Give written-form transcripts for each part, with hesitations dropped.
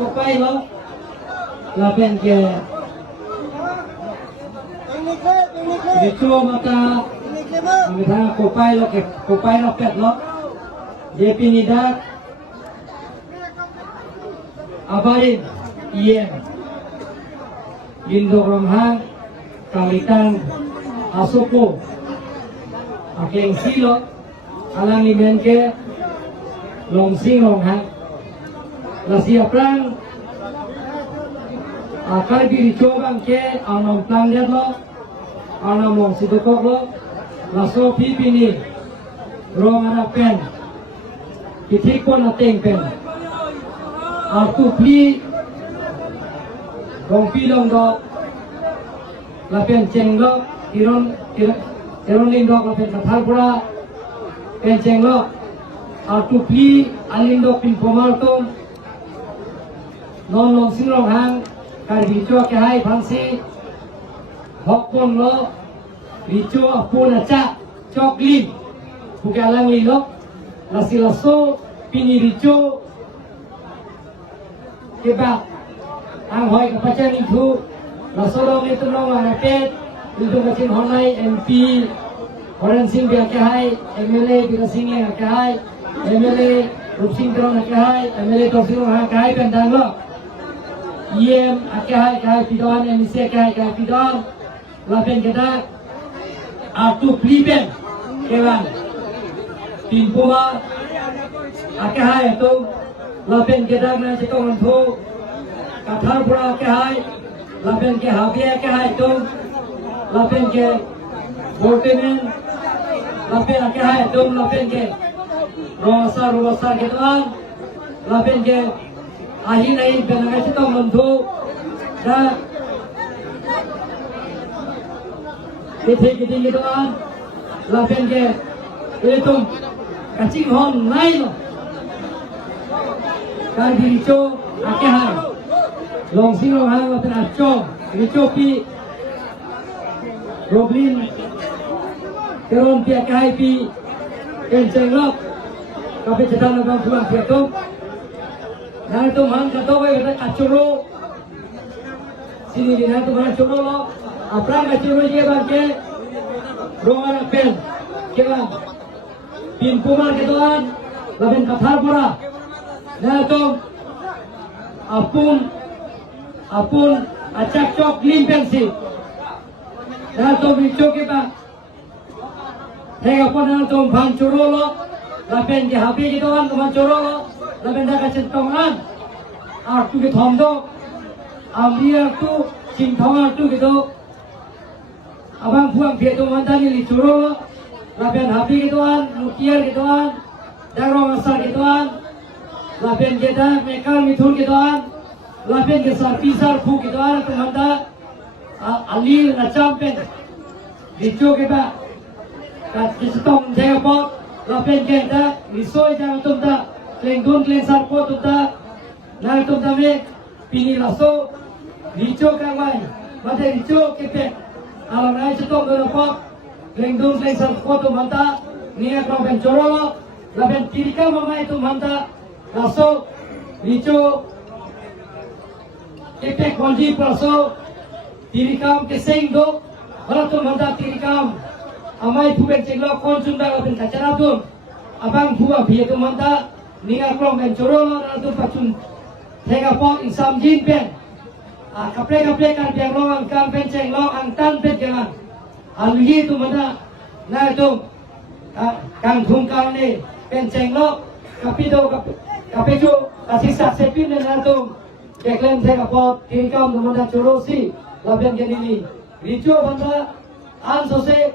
Kupai lo, lapen ke dicuo mata, kita kupai lo pet lo, jepi nidak, abarin, iem, indok ramhang, kalitan, asupo, akeng silo, alang limen ke, longsing longhang. Nasi apran akal diri coba ke anam tangga lo anam long sidukok lo laso pipi ni rong anak pen kitik pun ateng pen artu pli rong pilong do lapen ceng lo iron ling do lapen kathal pura pen ceng lo artu pli alin do pin pomal tom non long singlong hang kar bicho ke hai phansi hokpon lo bicho apun acha choklim bukalang lilo lasilaso pini bicho keba ang hoi kapacan itu lasodong itu long anapet itu kacin honai MP Horan Singh biar ke hai MLA biar Singh yang ke hai MLA Rupsing terong ke hai MLA Torsing hang ke hai pendang lo iem akai pidon emisi akai pidon lapen kita atu pliben kewan timpuma akai itu lapen kita na cetong antu kathar pura akai lapen ke habi akai itu lapen ke bortemen lapen akai itu lapen ke rosa ketuan lapen ke ahin benangan kita mentu dan kita gitu an lapen ke itu kacing hon naik lo kan dirico akehan longsing lo hang lapen aco dirico pi problem keron pi akehai pi kenceng lo kape cetan abang pulang piatum nah itu man kata kita kacuro sini di nah itu man kacuro lo apran kacuro dia bangke rongan pen kira pin pumar ketuan laben kathar pura nah itu apun acak cok limpen si nah itu bicu kita tega pun nah itu man curo lo laben di habi ketuan man curo lo laben dah kacet tongan artu ke thomdo amri artu cingthong artu gitu abang buang dia tu mandani li curo laben habi gituan nukiar gituan darong asar gituan laben kita mekal mithun gituan laben ke pisar pu gituan tu manda alir nachampen dicho kita kat kistom jaya pot laben kita risoi jangan tumda lengdun lengsar pot tumda nah itu kami pilih laso rico kawai mata rico kepek alam naik cetok berapa lengdung lengsar foto manta niat proven corolo laben tirika mama itu manta laso rico kepek konji laso tirikam keseng do kalau tu manta tirikam amai bukan cenglo konsum dah laben kacara tu abang buah biar tu manta niat proven corolo lalu pacun Tega pot insam jin pen kapre kan biang lo ang kan penceng lo ang tan pet jangan alhi tu mana na tu kang thung kang ni penceng lo kapido kapejo kasih saksepin na tu deklen se kapot tirikam tu mana chorosi labian genini richo banda an sose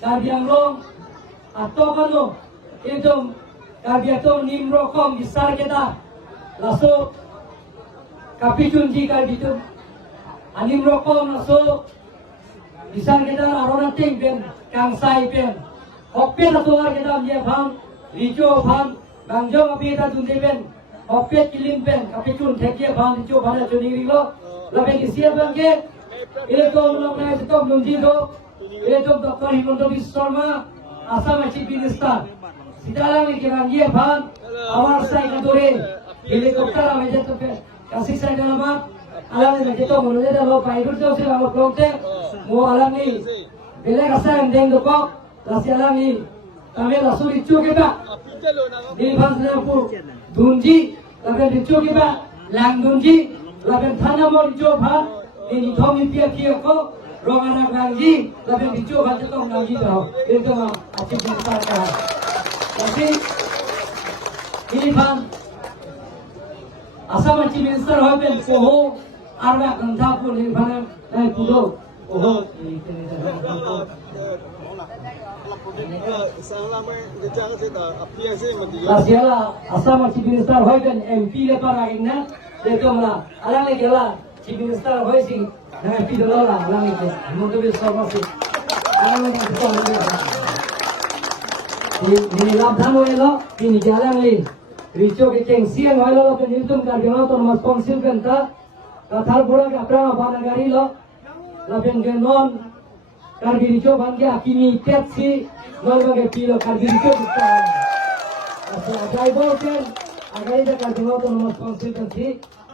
kabiang lo atau kano itu kabiato nimro kom besar kita langsung kapitun jika itu anim rokom langsung besar kita arona ting pen kangsai pen hopet atau kita dia bang rijo bang bangjo api kita tunde pen hopet kilim pen kapitun thekia bang rijo bang joni rilo laben isia bangke itu mengenai itu menunjuk itu Dr. Himanto Bisma Assam Chief Minister Sitalang ikiran dia bang awal saya kadore helikopter ame jatuh pe kasih saya dalam alam ini jatuh menurut dia lo pilot tu sih lo pelonte mau alam ni bila kasih yang deng doko kasih alam ni kami langsung ricu kita di bangsa pun dunji lakukan ricu kita lang dunji lakukan tanam mau ricu bang ini thom impia kia ko rong anak langji lakukan ricu bang jatuh langji dah itu mah acik besar kan tapi ini bang Assam Chief Minister hoben poho arba gantha pun ini bang pudo poho Lasiala Assam Chief Minister hoben MP le paragina itu malah alang lagi lah Chief Minister hoising MP dulu lah alang lagi Himanto Bisma masih alang lagi kita ini labdhan hoye lo ini jalan li richo ke cengsiang hoye lo peniltum karjana to mas konsil kanta kathar bura ke apra banagari lo laben genon karbi richo bangge akini tetsi nolbage pilo karbi richo kita ajai boten agari da karjana to mas konsil kanti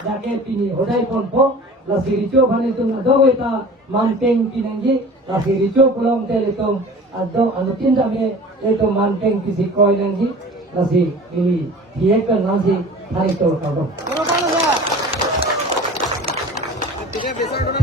jake pini hodai ponpo lasi richo bani tum adogoita manpeng pinangi lasi richo pulang teletom ado anutin dame itu manteng kisi koi nanti nasi ini dia kan nasi hari itu kalau. Tidak besar dulu.